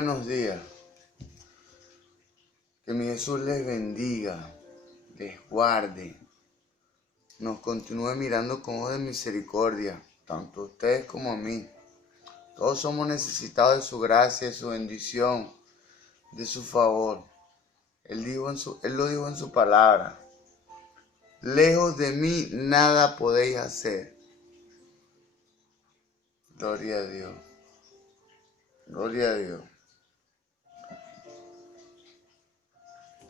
buenos días. Que mi Jesús les bendiga, les guarde, nos continúe mirando con ojos de misericordia, tanto a ustedes como a mí. Todos somos necesitados de su gracia, de su bendición, de su favor. Él lo dijo en su palabra. Lejos de mí nada podéis hacer. Gloria a Dios. Gloria a Dios.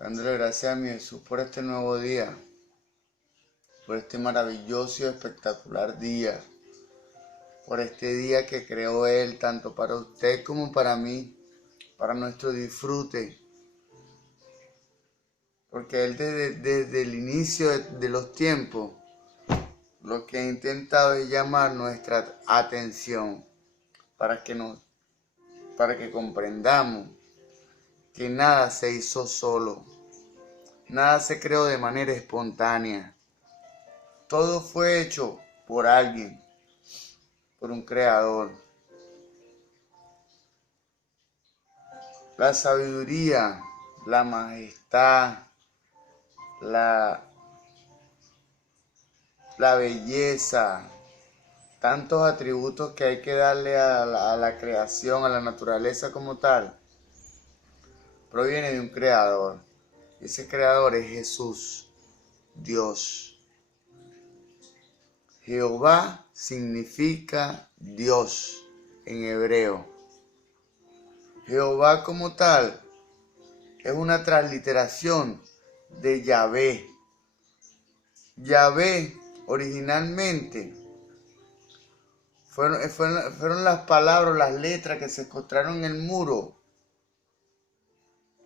Dándole gracias a mi Jesús por este nuevo día, por este maravilloso y espectacular día, por este día que creó Él, tanto para usted como para mí, para nuestro disfrute. Porque Él desde el inicio de los tiempos, lo que ha intentado es llamar nuestra atención para que comprendamos que nada se hizo solo, nada se creó de manera espontánea. Todo fue hecho por alguien, por un creador. La sabiduría, la majestad, la belleza, tantos atributos que hay que darle a la creación, a la naturaleza como tal, proviene de un creador. Ese creador es Jesús, Dios. Jehová significa Dios en hebreo. Jehová como tal es una transliteración de Yahvé. Yahvé originalmente fueron las palabras, las letras que se encontraron en el muro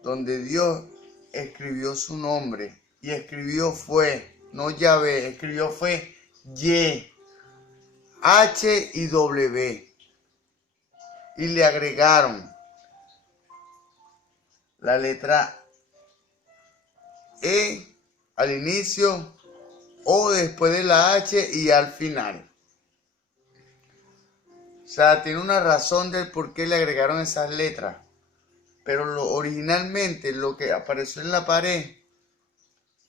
donde Dios escribió su nombre. Y escribió fue, no Yahvé, escribió fue Y, H y W. Y le agregaron la letra E al inicio, O después de la H y al final. O sea, tiene una razón del por qué le agregaron esas letras. Pero originalmente lo que apareció en la pared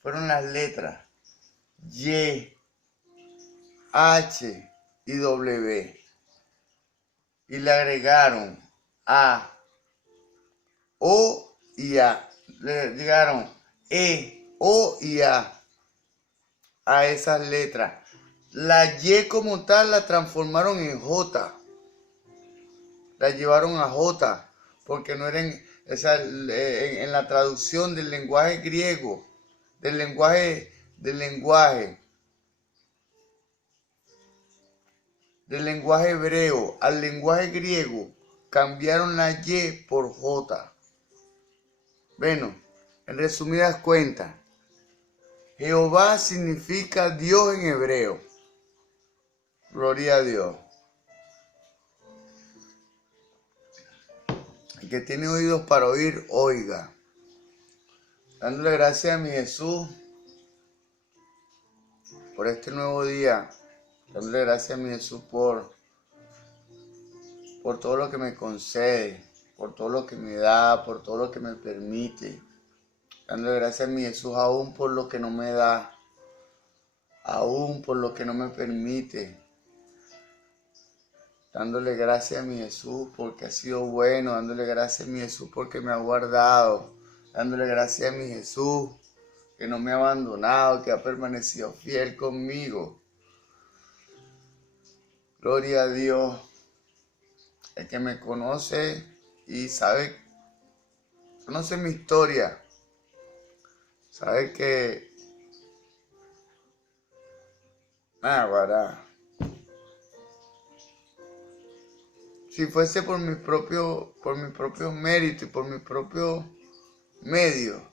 fueron las letras Y, H y W. Y le agregaron A, O y A. Le agregaron E, O y A esas letras. La Y como tal la transformaron en J. La llevaron a J. Porque no eran, en la traducción del lenguaje griego, del lenguaje hebreo al lenguaje griego, cambiaron la Y por J. Bueno, en resumidas cuentas, Jehová significa Dios en hebreo. Gloria a Dios. El que tiene oídos para oír, oiga. Dándole gracias a mi Jesús por este nuevo día. Dándole gracias a mi Jesús por todo lo que me concede, por todo lo que me da, por todo lo que me permite. Dándole gracias a mi Jesús aún por lo que no me da, aún por lo que no me permite. Dándole gracias a mi Jesús porque ha sido bueno, dándole gracias a mi Jesús porque me ha guardado, dándole gracias a mi Jesús que no me ha abandonado, que ha permanecido fiel conmigo. Gloria a Dios. El que me conoce y conoce mi historia, sabe que si fuese por mi propio mérito y por mi propio medio,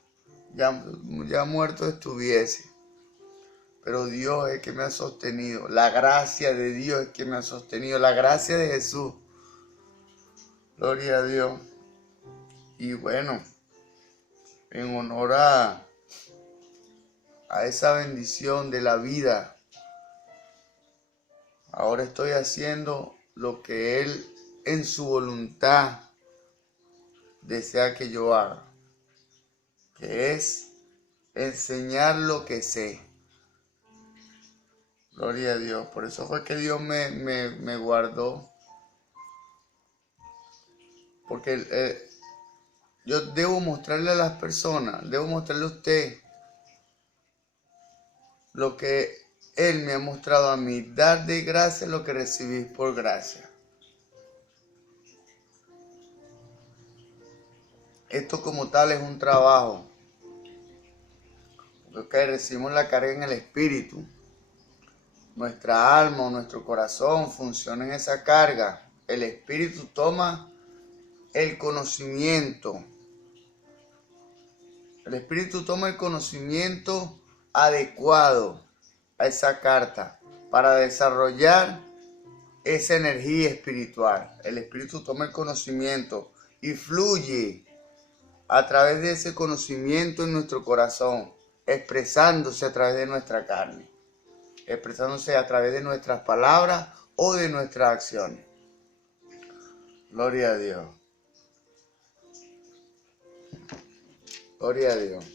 ya muerto estuviese. Pero Dios es que me ha sostenido. La gracia de Dios es que me ha sostenido. La gracia de Jesús. Gloria a Dios. Y bueno, en honor a esa bendición de la vida, ahora estoy haciendo lo que Él en su voluntad desea que yo haga, que es enseñar lo que sé. Gloria a Dios. Por eso fue que Dios me guardó. Porque yo debo mostrarle a las personas, debo mostrarle a usted lo que Él me ha mostrado a mí. Dar de gracia lo que recibís por gracia. Esto como tal es un trabajo. Porque recibimos la carga en el espíritu. Nuestra alma o nuestro corazón funciona en esa carga. El espíritu toma el conocimiento. El espíritu toma el conocimiento adecuado a esa carta para desarrollar esa energía espiritual. El espíritu toma el conocimiento y fluye a través de ese conocimiento en nuestro corazón, expresándose a través de nuestra carne, expresándose a través de nuestras palabras o de nuestras acciones. Gloria a Dios. Gloria a Dios.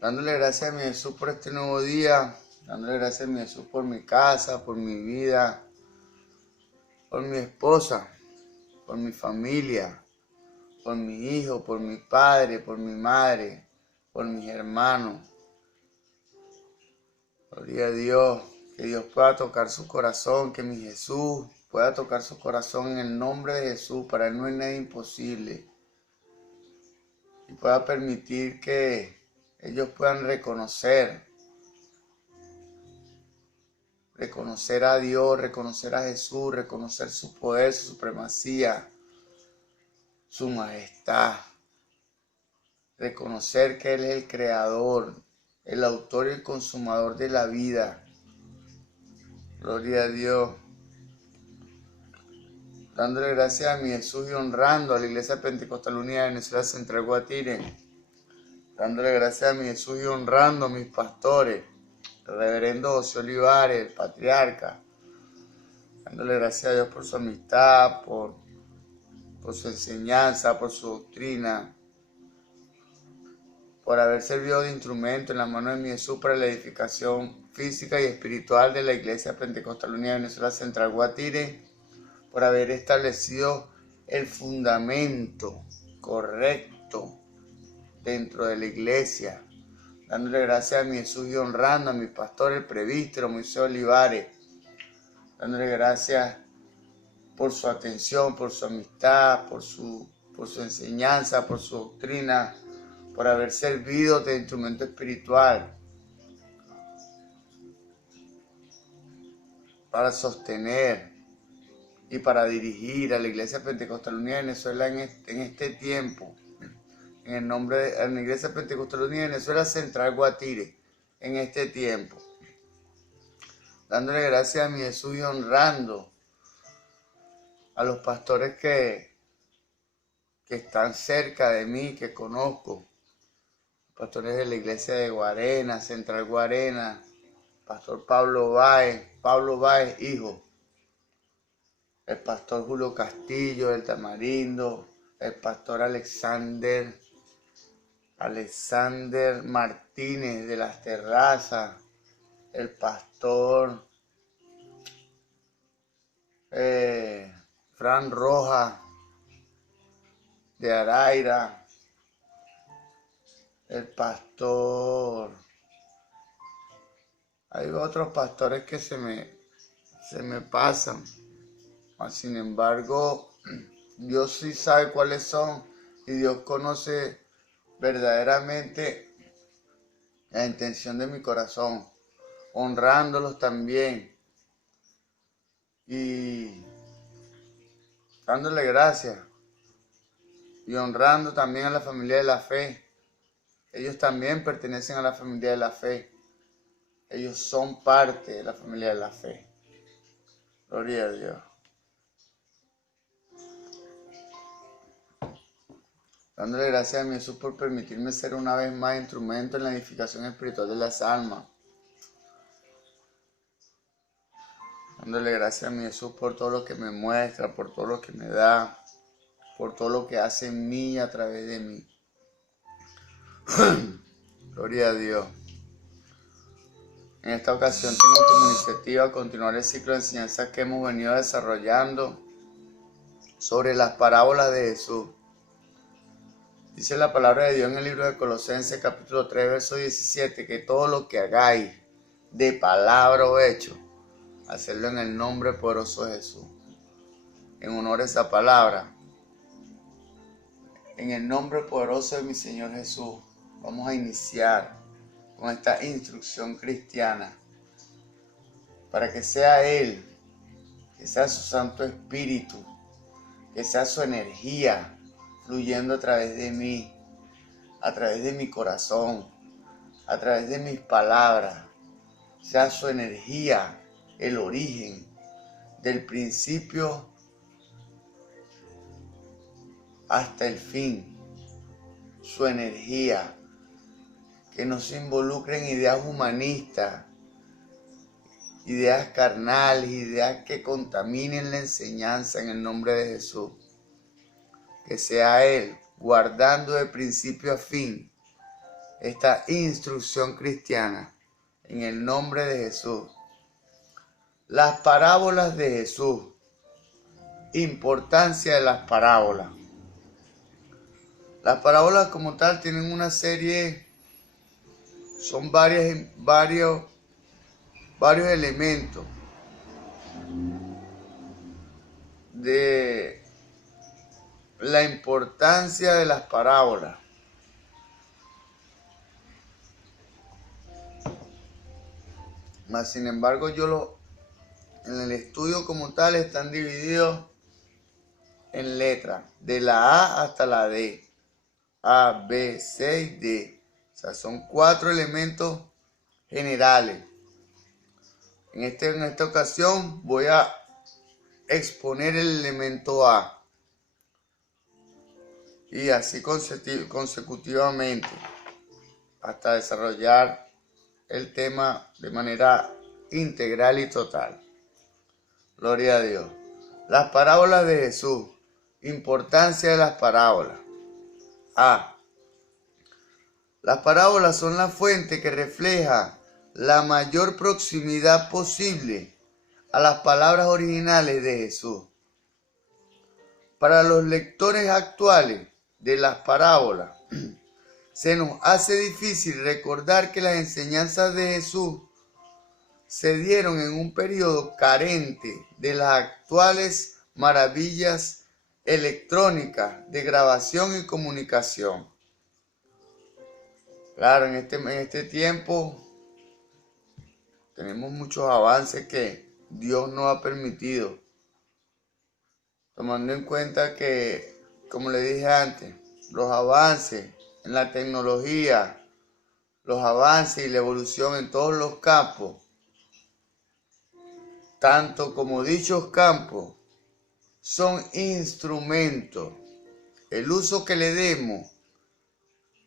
Dándole gracias a mi Jesús por este nuevo día. Dándole gracias a mi Jesús por mi casa, por mi vida, por mi esposa, por mi familia, por mi hijo, por mi padre, por mi madre, por mis hermanos. Gloria a Dios. Que Dios pueda tocar su corazón, que mi Jesús pueda tocar su corazón en el nombre de Jesús. Para Él no hay nada imposible. Y pueda permitir que ellos puedan reconocer a Dios, reconocer a Jesús, reconocer su poder, su supremacía, su majestad. Reconocer que Él es el creador, el autor y el consumador de la vida. Gloria a Dios. Dándole gracias a mi Jesús y honrando a la Iglesia Pentecostal Unida de Venezuela Central Guatire. Dándole gracias a mi Jesús y honrando a mis pastores, el reverendo José Olivares, el patriarca. Dándole gracias a Dios por su amistad, por su enseñanza, por su doctrina, por haber servido de instrumento en las manos de mi Jesús para la edificación física y espiritual de la Iglesia Pentecostal Unida de Venezuela Central Guatire, por haber establecido el fundamento correcto dentro de la iglesia. Dándole gracias a mi Jesús y honrando a mi pastor, el presbítero Moisés Olivares. Dándole gracias por su atención, por su amistad, por su enseñanza, por su doctrina, por haber servido de instrumento espiritual para sostener y para dirigir a la Iglesia Pentecostal Unida de Venezuela en este tiempo. En el nombre de la Iglesia Pentecostal Unida de Venezuela Central Guatire, en este tiempo. Dándole gracias a mi Jesús y honrando a los pastores que están cerca de mí, que conozco. Pastores de la iglesia de Guarena, Central Guarena, pastor Pablo Báez, hijo. El pastor Julio Castillo del Tamarindo, el pastor Alexander Martínez de las Terrazas, el pastor Fran Rojas de Araira, el pastor, hay otros pastores que se me pasan, sin embargo Dios sí sabe cuáles son y Dios conoce verdaderamente la intención de mi corazón, honrándolos también y dándole gracias y honrando también a la familia de la fe. Ellos también pertenecen a la familia de la fe. Ellos son parte de la familia de la fe. Gloria a Dios. Dándole gracias a mi Jesús por permitirme ser una vez más instrumento en la edificación espiritual de las almas. Dándole gracias a mi Jesús por todo lo que me muestra, por todo lo que me da. por todo lo que hace en mí y a través de mí. Gloria a Dios. En esta ocasión tengo como iniciativa continuar el ciclo de enseñanzas que hemos venido desarrollando sobre las parábolas de Jesús. Dice la palabra de Dios en el libro de Colosenses capítulo 3 verso 17 que todo lo que hagáis de palabra o hecho, hacerlo en el nombre poderoso de Jesús. En honor a esa palabra, en el nombre poderoso de mi Señor Jesús, vamos a iniciar con esta instrucción cristiana para que sea Él, que sea su Santo Espíritu, que sea su energía fluyendo a través de mí, a través de mi corazón, a través de mis palabras, sea su energía el origen del principio hasta el fin, su energía, que no se involucre en ideas humanistas, ideas carnales, ideas que contaminen la enseñanza en el nombre de Jesús. Que sea Él, guardando de principio a fin esta instrucción cristiana, en el nombre de Jesús. Las parábolas de Jesús, importancia de las parábolas. Las parábolas como tal tienen una serie, son varios elementos de la importancia de las parábolas. Mas sin embargo, en el estudio como tal están divididos en letras, de la A hasta la D. A, B, C y D. O sea, son 4 elementos generales. En esta ocasión voy a exponer el elemento A. Y así consecutivamente, hasta desarrollar el tema de manera integral y total. Gloria a Dios. Las parábolas de Jesús. Importancia de las parábolas. A. Las parábolas son la fuente que refleja la mayor proximidad posible a las palabras originales de Jesús. Para los lectores actuales de las parábolas, se nos hace difícil recordar que las enseñanzas de Jesús se dieron en un periodo carente de las actuales maravillas electrónicas de grabación y comunicación. Claro, en este tiempo tenemos muchos avances que Dios nos ha permitido, tomando en cuenta que, como le dije antes, los avances en la tecnología, los avances y la evolución en todos los campos, tanto como dichos campos, son instrumentos. El uso que le demos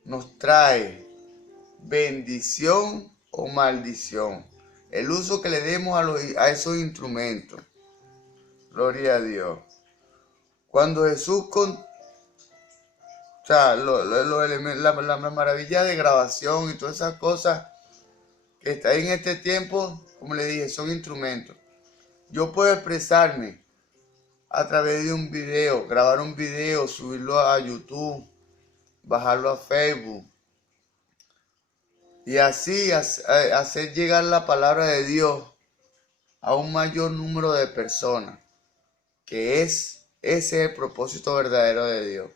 nos trae bendición o maldición. El uso que le demos a esos instrumentos. Gloria a Dios. Cuando Jesús la maravilla de grabación y todas esas cosas que está en este tiempo, como le dije, son instrumentos. Yo puedo expresarme a través de un video, grabar un video, subirlo a YouTube, bajarlo a Facebook y así hacer llegar la palabra de Dios a un mayor número de personas, que ese es el propósito verdadero de Dios.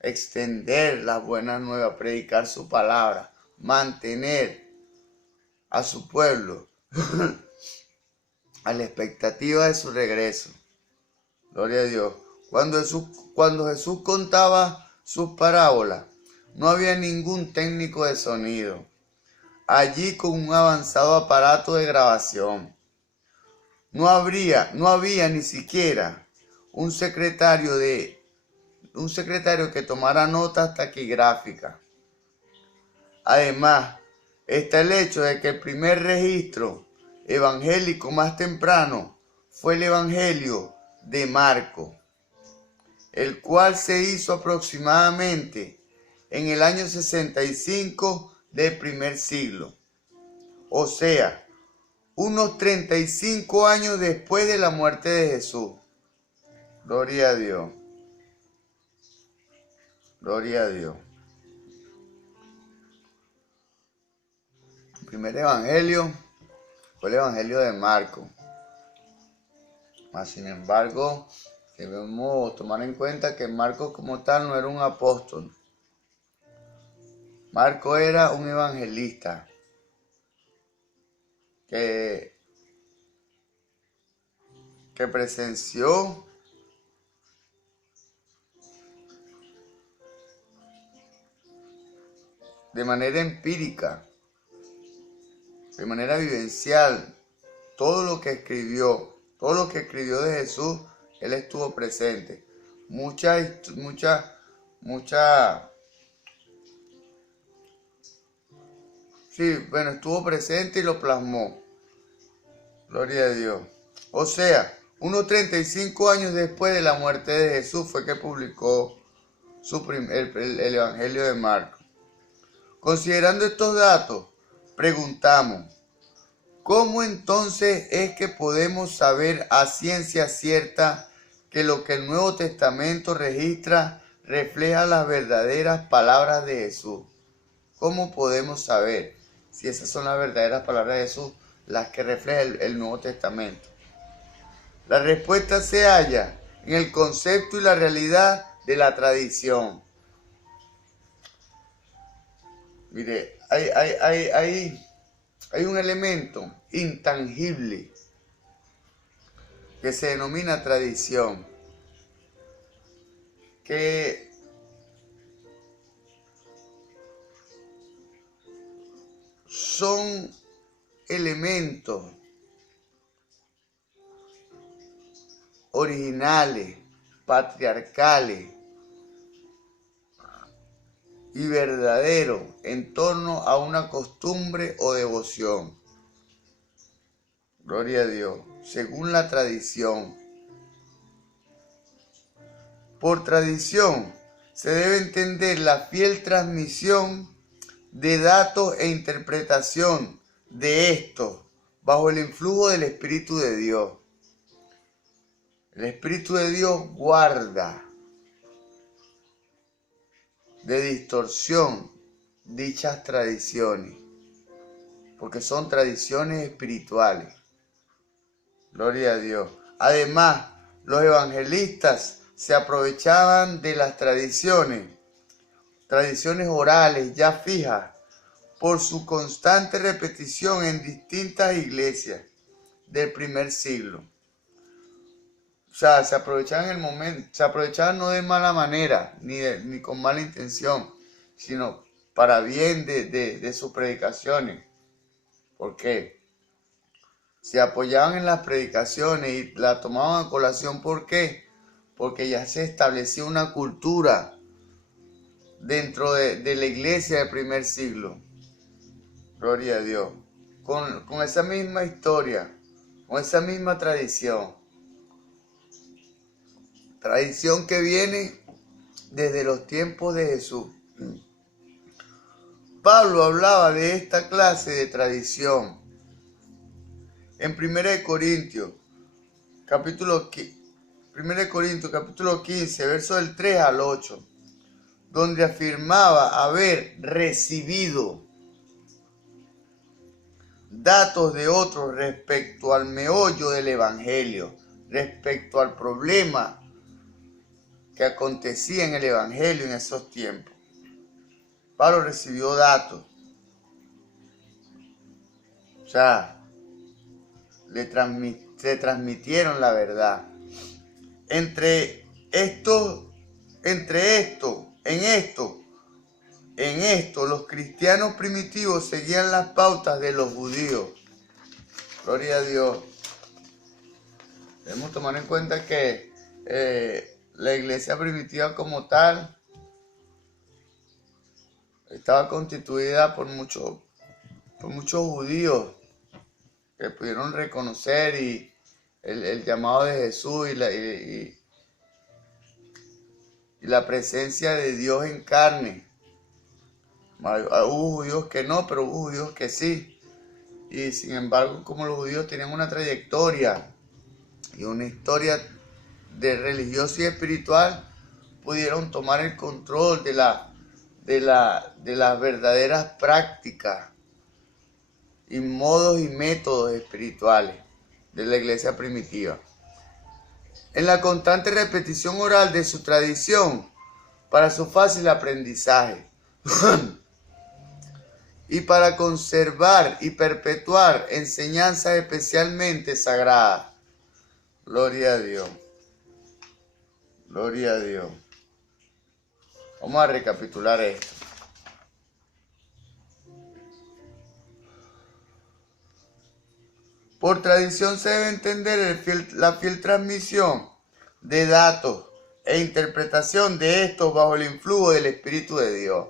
Extender las buenas nuevas, predicar su palabra, mantener a su pueblo a la expectativa de su regreso. Gloria a Dios. Cuando Jesús contaba sus parábolas, no había ningún técnico de sonido allí con un avanzado aparato de grabación. No había ni siquiera un secretario que tomara notas taquigráficas. Además, está el hecho de que el primer registro evangélico más temprano fue el Evangelio de Marcos. el cual se hizo aproximadamente en el año 65 del primer siglo, o sea, unos 35 años después de la muerte de Jesús. Gloria a Dios. Gloria a Dios. El primer evangelio fue el evangelio de Marcos. Mas, sin embargo, debemos tomar en cuenta que Marcos como tal no era un apóstol. Marcos era un evangelista que presenció de manera empírica, de manera vivencial, todo lo que escribió de Jesús, él estuvo presente. Estuvo presente y lo plasmó. Gloria a Dios. O sea, unos 35 años después de la muerte de Jesús fue que publicó el Evangelio de Marcos. Considerando estos datos, preguntamos, ¿cómo entonces es que podemos saber a ciencia cierta que lo que el Nuevo Testamento registra refleja las verdaderas palabras de Jesús? ¿Cómo podemos saber si esas son las verdaderas palabras de Jesús, las que refleja el Nuevo Testamento? La respuesta se halla en el concepto y la realidad de la tradición. Mire, hay un elemento intangible que se denomina tradición, que son elementos originales, patriarcales y verdaderos en torno a una costumbre o devoción. Gloria a Dios. Según la tradición. Por tradición se debe entender la fiel transmisión de datos e interpretación de estos bajo el influjo del Espíritu de Dios. El Espíritu de Dios guarda de distorsión dichas tradiciones, porque son tradiciones espirituales. Gloria a Dios. Además, los evangelistas se aprovechaban de las tradiciones orales ya fijas, por su constante repetición en distintas iglesias del primer siglo. O sea, se aprovechaban el momento, se aprovechaban no de mala manera, ni con mala intención, sino para bien de sus predicaciones. ¿Por qué? Se apoyaban en las predicaciones y la tomaban a colación. ¿Por qué? Porque ya se estableció una cultura dentro de la iglesia del primer siglo. Gloria a Dios. Con esa misma historia, con esa misma tradición. Tradición que viene desde los tiempos de Jesús. Pablo hablaba de esta clase de tradición en 1 Corintios, capítulo 15, versos del 3 al 8, donde afirmaba haber recibido datos de otros respecto al meollo del Evangelio, respecto al problema que acontecía en el Evangelio en esos tiempos. Pablo recibió datos. O sea, se transmitieron la verdad. En esto, los cristianos primitivos seguían las pautas de los judíos. Gloria a Dios. Debemos tomar en cuenta que la iglesia primitiva como tal estaba constituida por muchos judíos que pudieron reconocer el llamado de Jesús y la presencia de Dios en carne. Hubo judíos que no, pero hubo judíos que sí. Y sin embargo, como los judíos tenían una trayectoria y una historia de religiosa y espiritual, pudieron tomar el control de las verdaderas prácticas y modos y métodos espirituales de la iglesia primitiva. En la constante repetición oral de su tradición para su fácil aprendizaje y para conservar y perpetuar enseñanzas especialmente sagradas. Gloria a Dios. Gloria a Dios. Vamos a recapitular esto. Por tradición se debe entender la fiel transmisión de datos e interpretación de estos bajo el influjo del Espíritu de Dios.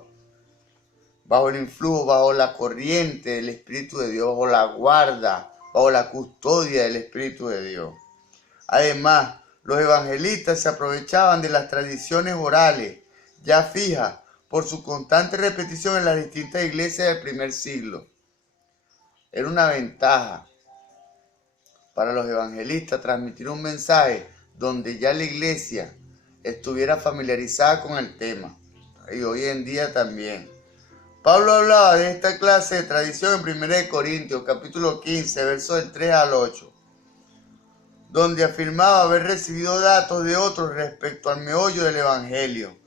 Bajo el influjo, bajo la corriente del Espíritu de Dios, bajo la guarda, bajo la custodia del Espíritu de Dios. Además, los evangelistas se aprovechaban de las tradiciones orales ya fijas por su constante repetición en las distintas iglesias del primer siglo. Era una ventaja para los evangelistas transmitir un mensaje donde ya la iglesia estuviera familiarizada con el tema, y hoy en día también. Pablo hablaba de esta clase de tradición en 1 Corintios capítulo 15, versos del 3 al 8, donde afirmaba haber recibido datos de otros respecto al meollo del evangelio.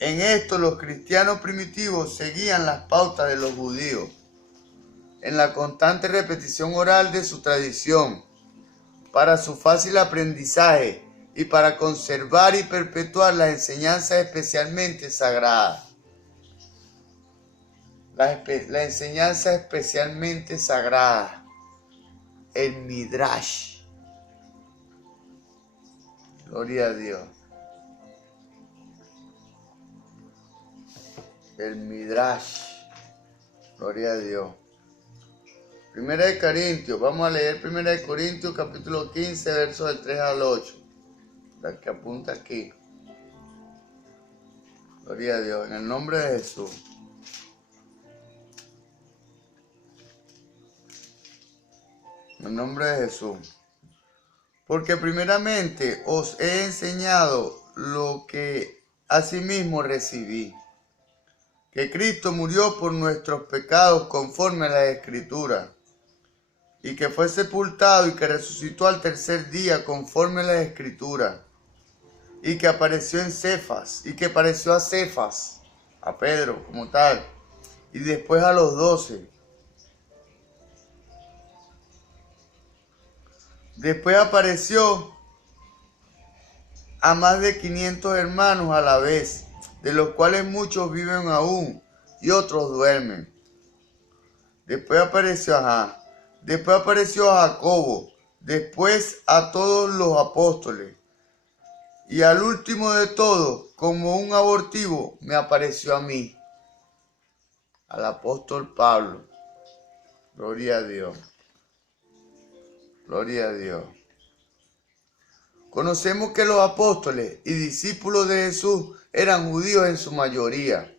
En esto los cristianos primitivos seguían las pautas de los judíos, en la constante repetición oral de su tradición, para su fácil aprendizaje y para conservar y perpetuar las enseñanzas especialmente sagradas. La enseñanza especialmente sagrada, el Midrash. Gloria a Dios. El Midrash. Gloria a Dios. Primera de Corintios, vamos a leer Primera de Corintios capítulo 15, versos del 3 al 8. La que apunta aquí. Gloria a Dios, en el nombre de Jesús. En el nombre de Jesús. Porque primeramente os he enseñado lo que asimismo recibí, que Cristo murió por nuestros pecados conforme a la Escritura, y que fue sepultado y que resucitó al tercer día conforme a la Escritura, y que apareció en Cefas, y que pareció a Cefas, a Pedro como tal, y después a los 12. Después apareció a más de 500 hermanos a la vez, de los cuales muchos viven aún y otros duermen. Después apareció a Jacobo, después a todos los apóstoles, y al último de todos, como un abortivo, me apareció a mí, al apóstol Pablo. Gloria a Dios. Gloria a Dios. Conocemos que los apóstoles y discípulos de Jesús eran judíos en su mayoría,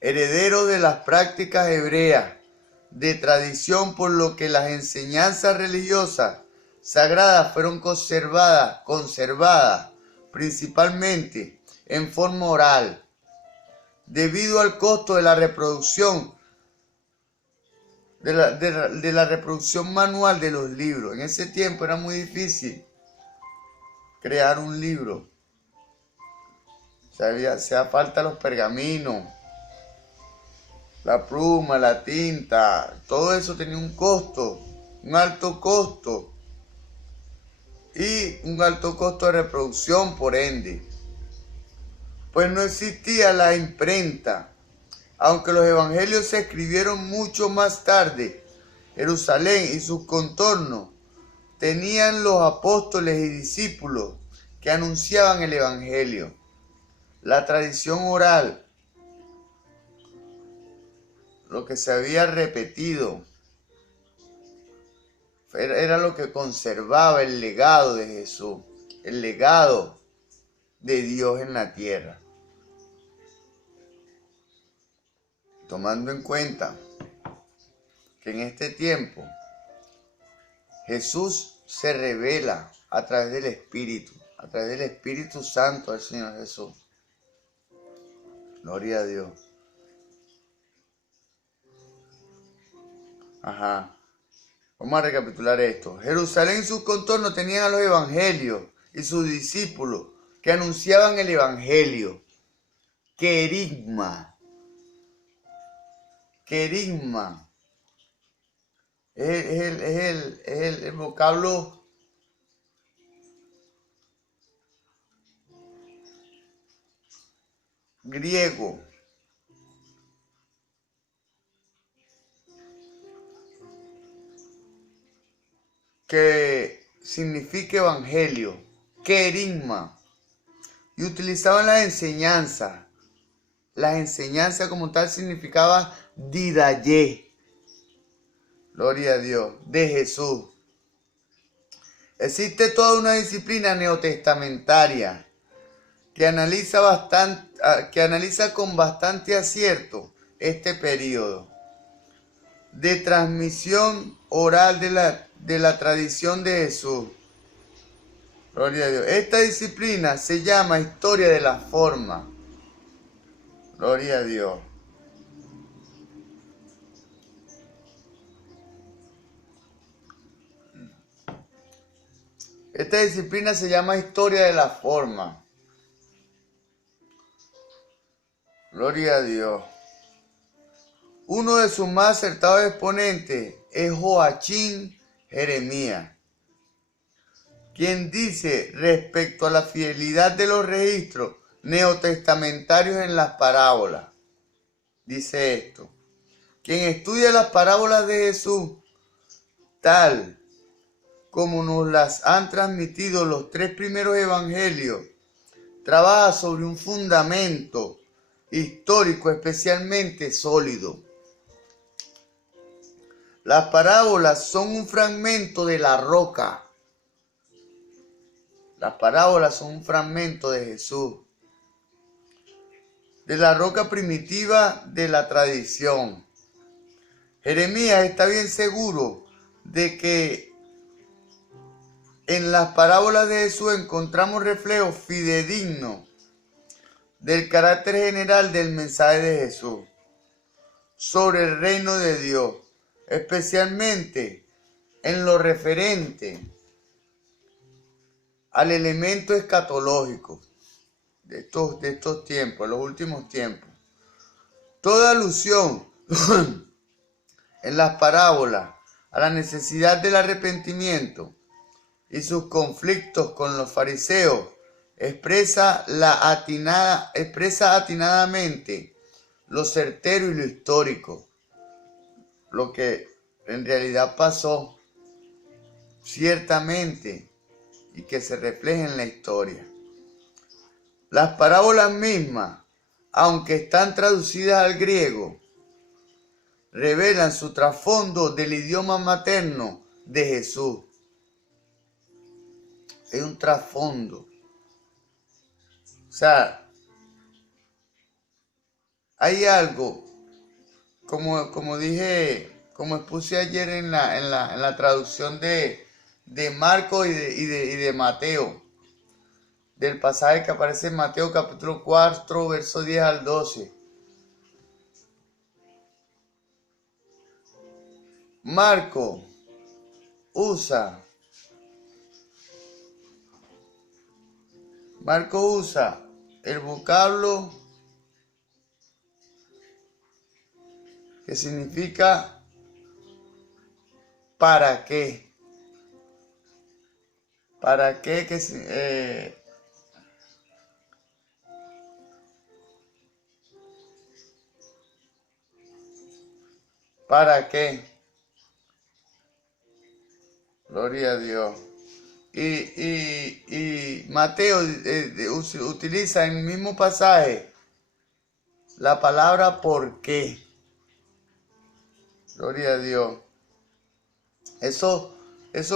herederos de las prácticas hebreas, de tradición, por lo que las enseñanzas religiosas sagradas fueron conservadas principalmente en forma oral, debido al costo de la reproducción, de la reproducción manual de los libros. En ese tiempo era muy difícil crear un libro. Hacía falta los pergaminos, la pluma, la tinta, todo eso tenía un costo, un alto costo, y un alto costo de reproducción, por ende. Pues no existía la imprenta, aunque los evangelios se escribieron mucho más tarde. Jerusalén y sus contornos tenían los apóstoles y discípulos que anunciaban el evangelio. La tradición oral, lo que se había repetido, era lo que conservaba el legado de Jesús, el legado de Dios en la tierra. Tomando en cuenta que en este tiempo Jesús se revela a través del Espíritu Santo del Señor Jesús. Gloria a Dios. Ajá. Vamos a recapitular esto. Jerusalén y sus contornos tenían a los evangelios y sus discípulos que anunciaban el evangelio. Querigma. Querigma. Es el vocablo griego que significa evangelio, querigma, y utilizaban las enseñanzas. Las enseñanzas como tal significaba didaye, gloria a Dios, de Jesús. Existe toda una disciplina neotestamentaria que analiza con bastante acierto este periodo de transmisión oral de la tradición de Jesús. Gloria a Dios. Esta disciplina se llama historia de la forma. Gloria a Dios. Esta disciplina se llama historia de la forma. Gloria a Dios. Uno de sus más acertados exponentes es Joachim Jeremías, quien dice respecto a la fidelidad de los registros neotestamentarios en las parábolas. Dice esto: quien estudia las parábolas de Jesús, tal como nos las han transmitido los tres primeros evangelios, trabaja sobre un fundamento histórico especialmente sólido. Las parábolas son un fragmento de la roca. Las parábolas son un fragmento de Jesús, de la roca primitiva de la tradición. Jeremías está bien seguro de que en las parábolas de Jesús encontramos reflejos fidedignos del carácter general del mensaje de Jesús sobre el reino de Dios, especialmente en lo referente al elemento escatológico de estos tiempos, los últimos tiempos. Toda alusión en las parábolas a la necesidad del arrepentimiento y sus conflictos con los fariseos expresa atinadamente lo certero y lo histórico, lo que en realidad pasó ciertamente y que se refleja en la historia. Las parábolas mismas, aunque están traducidas al griego, revelan su trasfondo del idioma materno de Jesús. Hay un trasfondo. O sea, hay algo, como dije, como expuse ayer en la traducción de Marcos y de Mateo, del pasaje que aparece en Mateo capítulo 4, verso 10 al 12. Marco usa el vocablo que significa ¿para qué? ¿Para qué? ¿Para qué? Gloria a Dios. Y Mateo utiliza en el mismo pasaje la palabra ¿por qué? Gloria a Dios. Eso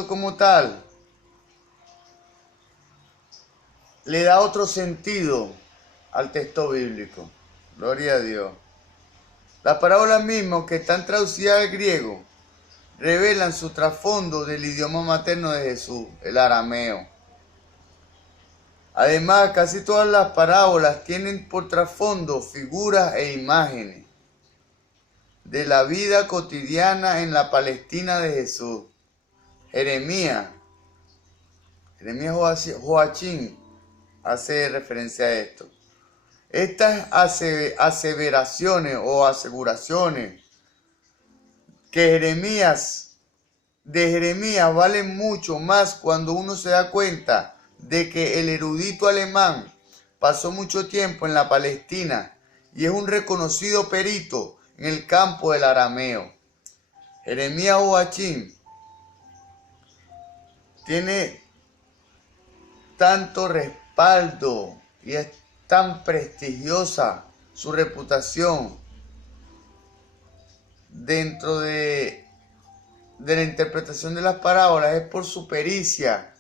como tal le da otro sentido al texto bíblico. Gloria a Dios. Las parábolas mismas que están traducidas al griego revelan su trasfondo del idioma materno de Jesús, el arameo. Además, casi todas las parábolas tienen por trasfondo figuras e imágenes de la vida cotidiana en la Palestina de Jesús. Jeremías Joachim hace referencia a esto. Estas aseveraciones o aseguraciones de Jeremías valen mucho más cuando uno se da cuenta de que el erudito alemán pasó mucho tiempo en la Palestina y es un reconocido perito en el campo del arameo. Jeremías Joachim tiene tanto respaldo y es tan prestigiosa su reputación dentro de la interpretación de las parábolas, es por su pericia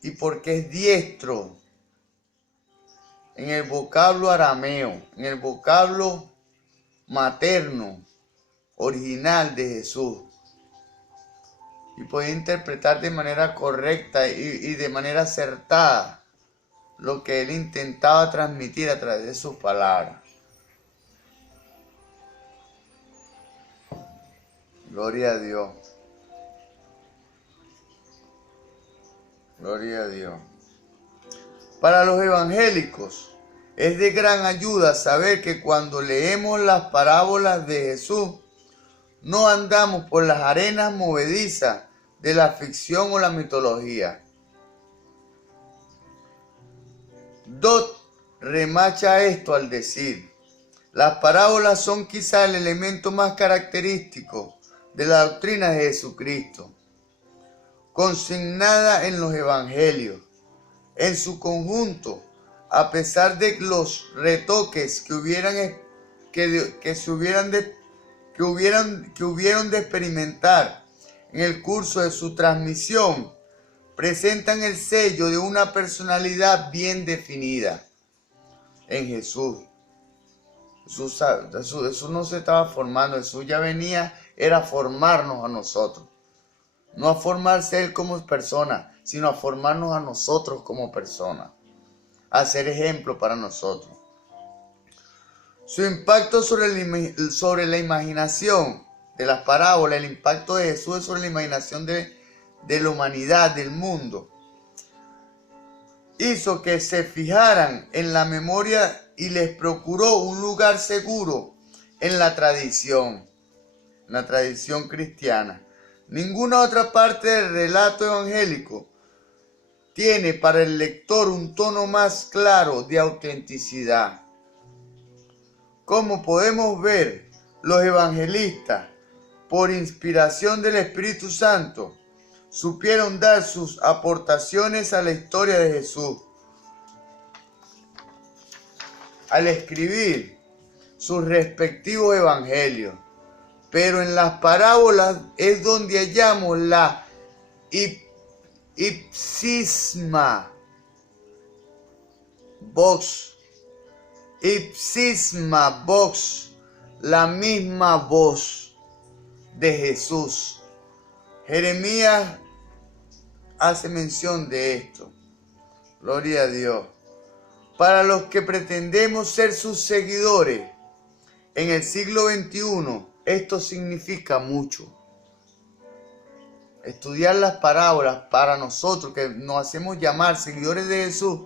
y porque es diestro en el vocablo arameo, en el vocablo materno original de Jesús, y puede interpretar de manera correcta y de manera acertada lo que él intentaba transmitir a través de sus palabras. Gloria a Dios. Gloria a Dios. Para los evangélicos es de gran ayuda saber que cuando leemos las parábolas de Jesús, no andamos por las arenas movedizas de la ficción o la mitología. Dodd remacha esto al decir: las parábolas son quizá el elemento más característico de la doctrina de Jesucristo, consignada en los evangelios. En su conjunto, a pesar de los retoques que hubieron de experimentar en el curso de su transmisión, presentan el sello de una personalidad bien definida en Jesús. Jesús no se estaba formando, Jesús ya venía, era formarnos a nosotros. No a formarse Él como persona, sino a formarnos a nosotros como personas, a ser ejemplo para nosotros. Su impacto sobre la imaginación de las parábolas, el impacto de Jesús sobre la imaginación de la humanidad, del mundo, hizo que se fijaran en la memoria y les procuró un lugar seguro en la tradición cristiana. Ninguna otra parte del relato evangélico tiene para el lector un tono más claro de autenticidad. Como podemos ver, los evangelistas, por inspiración del Espíritu Santo, supieron dar sus aportaciones a la historia de Jesús al escribir sus respectivos evangelios. Pero en las parábolas es donde hallamos la ipsisma vox, la misma voz de Jesús. Jeremías hace mención de esto. Gloria a Dios. Para los que pretendemos ser sus seguidores en el siglo XXI, esto significa mucho. Estudiar las parábolas para nosotros que nos hacemos llamar seguidores de Jesús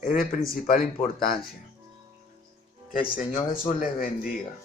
es de principal importancia. Que el Señor Jesús les bendiga.